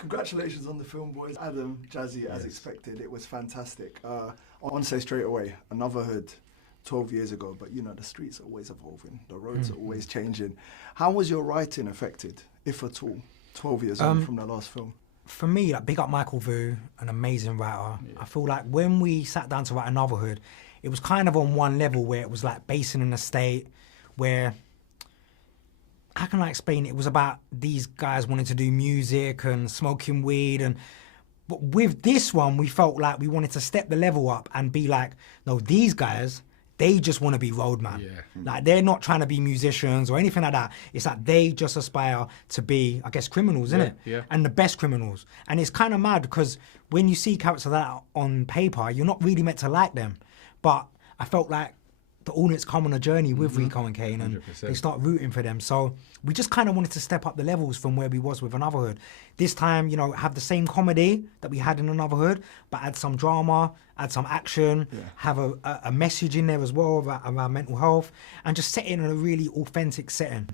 Congratulations on the film, boys. Adam, Jazzie, as expected, it was fantastic. I want to say straight away, Anuvahood, 12 years ago, but you know, the streets are always evolving, the roads are always changing. How was your writing affected, if at all, 12 years on from the last film? For me, like, big up Michael Vu, an amazing writer. I feel like when we sat down to write Anuvahood, it was kind of on one level where it was like based in an estate where, how can I explain it? It was about these guys wanting to do music and smoking weed, but with this one, we felt like we wanted to step the level up and be like, no, these guys, they just want to be roadman. Like, they're not trying to be musicians or anything like that. It's like they just aspire to be, I guess, criminals, innit? And the best criminals. And it's kind of mad because when you see characters like that on paper, you're not really meant to like them. But I felt like the audience come on a journey with Rico and Kane, and 100%. They start rooting for them. So we just kind of wanted to step up the levels from where we was with Anuvahood. This time, you know, have the same comedy that we had in Anuvahood, but add some drama, add some action, have a message in there as well around mental health, and just set it in a really authentic setting.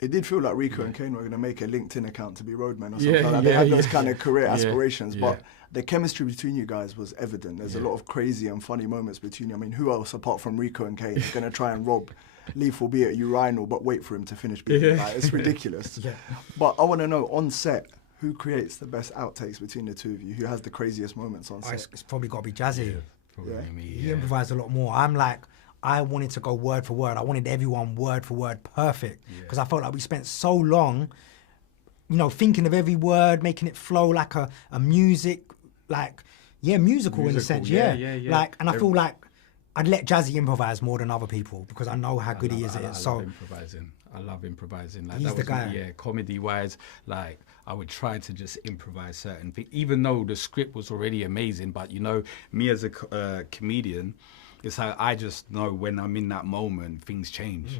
It did feel like Rico and Kane were going to make a LinkedIn account to be roadmen or something like that. They had those kind of career aspirations, but the chemistry between you guys was evident. There's a lot of crazy and funny moments between you. I mean, who else apart from Rico and Kane is going to try and rob Lethal, be it a urinal, but wait for him to finish being like, it's ridiculous. But I want to know, on set, who creates the best outtakes between the two of you? Who has the craziest moments on set? It's probably got to be Jazzie. Probably me, He improvised a lot more. I'm like, I wanted to go word for word. I wanted everyone word for word perfect because I felt like we spent so long, you know, thinking of every word, making it flow like a music, like, musical in a sense, Like, and I feel like I'd let Jazzie improvise more than other people because I know how good he is at it. So I love improvising. Like, he's the guy. Yeah, comedy-wise, like, I would try to just improvise certain things, even though the script was already amazing. But, you know, me as a comedian, it's like I just know when I'm in that moment, things change.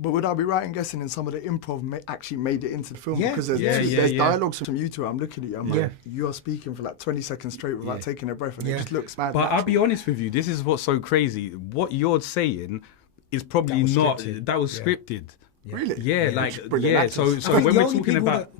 But would I be right in guessing in some of the improv actually made it into the film? Because there's dialogues from you two. I'm looking at you. I'm like, you're speaking for like 20 seconds straight without taking a breath, and it just looks mad. But I'll be honest with you, this is what's so crazy. What you're saying is probably that was scripted. Really? So when we're talking about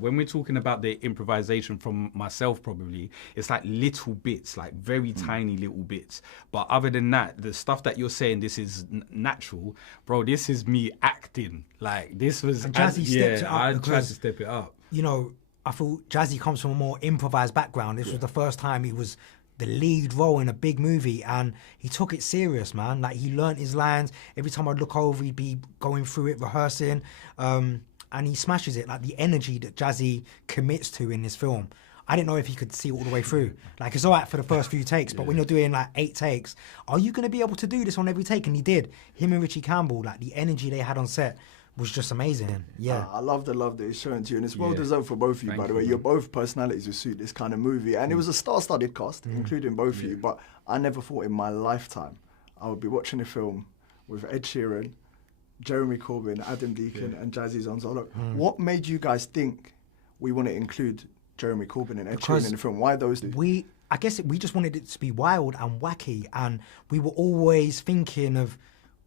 when we're talking about the improvisation from myself, probably it's like little bits, like very tiny little bits. But other than that, the stuff that you're saying, this is natural, bro. This is me acting. Like, this was. And Jazzie stepped it up. I tried to step it up. You know, I thought Jazzie comes from a more improvised background. This was the first time he was the lead role in a big movie, and he took it serious, man. Like, he learnt his lines. Every time I'd look over, he'd be going through it, rehearsing, and he smashes it. Like, the energy that Jazzie commits to in this film, I didn't know if he could see it all the way through. Like, it's all right for the first few takes, but when you're doing like 8 takes, are you going to be able to do this on every take? And he did. Him and Richie Campbell, like, the energy they had on set was just amazing. I love the love that it's shown to you, and it's well deserved for both of you, by the way. You're both personalities who suit this kind of movie, and it was a star-studded cast, including both of you, but I never thought in my lifetime I would be watching a film with Ed Sheeran, Jeremy Corbyn, Adam Deacon and Jazzie Zonzolo. What made you guys think we want to include Jeremy Corbyn and Ed Sheeran in the film? Why those two? I guess we just wanted it to be wild and wacky, and we were always thinking of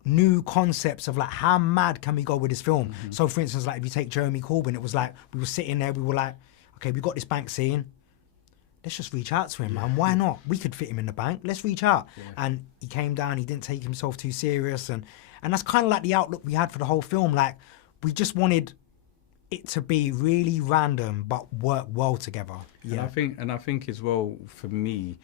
new concepts of like, how mad can we go with this film? So for instance, like, if you take Jeremy Corbyn, it was like we were sitting there, we were like, okay, we got this bank scene, let's just reach out to him, man. Why not? We could fit him in the bank, let's reach out. And he came down, he didn't take himself too serious, and that's kind of like the outlook we had for the whole film. Like, we just wanted it to be really random but work well together. And I think as well, for me,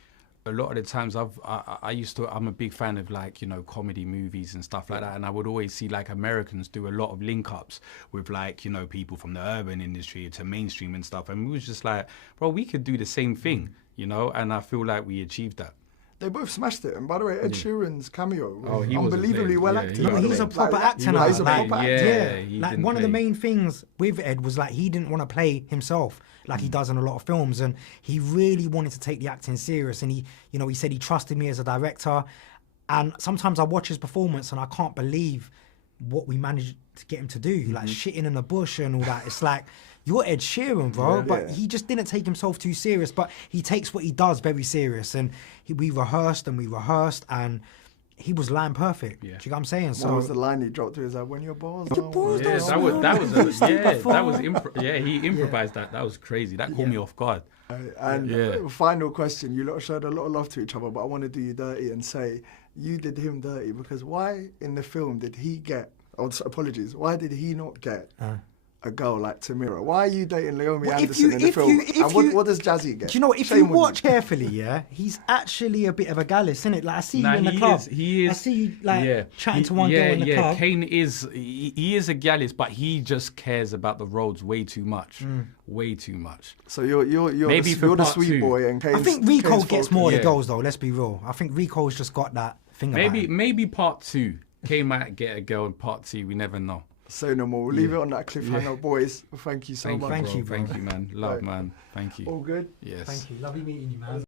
a lot of the times I'm a big fan of, like, you know, comedy movies and stuff like that, and I would always see like Americans do a lot of link ups with, like, you know, people from the urban industry to mainstream and stuff, and we was just like, bro, we could do the same thing, you know, and I feel like we achieved that. They both smashed it, and by the way, Ed Sheeran's cameo was unbelievably well acted. No, he's a proper actor now. He's a proper actor. Like, one of the main things with Ed was like, he didn't want to play himself like he does in a lot of films, and he really wanted to take the acting serious, and he said he trusted me as a director. And sometimes I watch his performance and I can't believe what we managed to get him to do, like shitting in a bush and all that. It's like, you're Ed Sheeran, bro, but he just didn't take himself too serious, but he takes what he does very serious. And we rehearsed, and he was line perfect. Yeah. Do you know what I'm saying? So what was the line he dropped to his head? When your balls he improvised that. That was crazy. That caught me off guard. And final question, you lot showed a lot of love to each other, but I want to do you dirty and say you did him dirty, because why in the film did he get, apologies, why did he not get a girl like Tamera? Why are you dating Leomie Anderson in the film? What does Jazzie get? Do you know, if you watch carefully, he's actually a bit of a gallus, isn't it? Like, I see you in the club. He is. I see you chatting to one girl in the club. Kane is, he is a gallus, but he just cares about the roads way too much. Way too much. So you're the sweet boy, and Kane's, I think Rico gets more of the girls, though, let's be real. I think Rico's just got that thing about him. Maybe part 2. Kane might get a girl in part 2, we never know. Say no more. We'll leave it on that cliffhanger, boys. Thank you so much. Thank you, man. Love, man. Thank you. All good? Yes. Thank you. Lovely meeting you, man.